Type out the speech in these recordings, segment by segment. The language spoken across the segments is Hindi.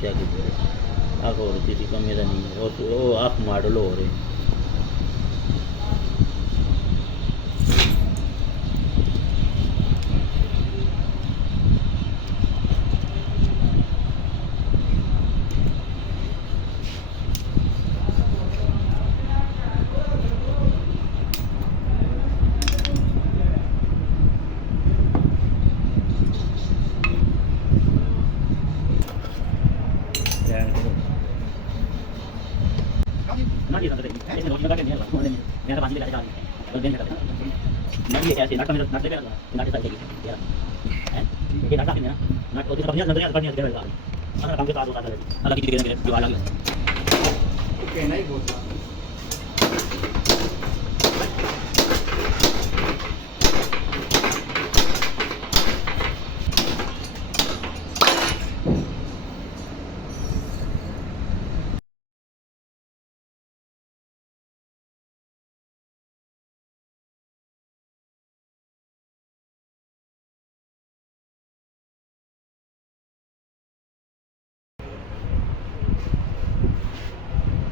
क्या कीजिए, आँख हो रही थी कम, मेरा नहीं है वो आँख मॉडल हो रहे। ना ये ऐसे नोट लगा के नहीं लगा मेरा बांध के लेके जा रही है तो दिन लगा ना ये ऐसे नाटक में नाटक पे लगा नाटक साइड के यार हैं ये नाटक है ना नाटक और अपने नजरिया करनी है लगा अगर काम के साथ होता है अलग चीज के जो अलग ओके नहीं बोलता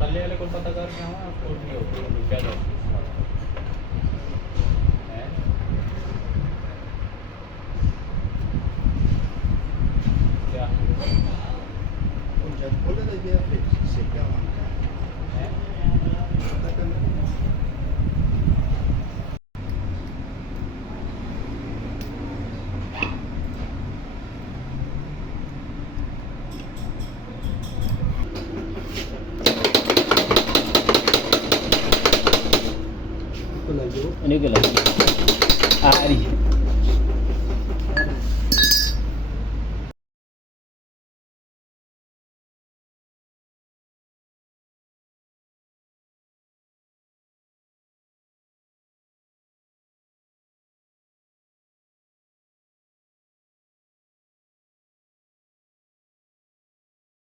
पल्ले वाले को पता कर क्या हुआ आपको नहीं होती क्या दो क्या जब बोले तो ये फिर से क्या मांगता है पता करना ini ke lagi. Ah, ini.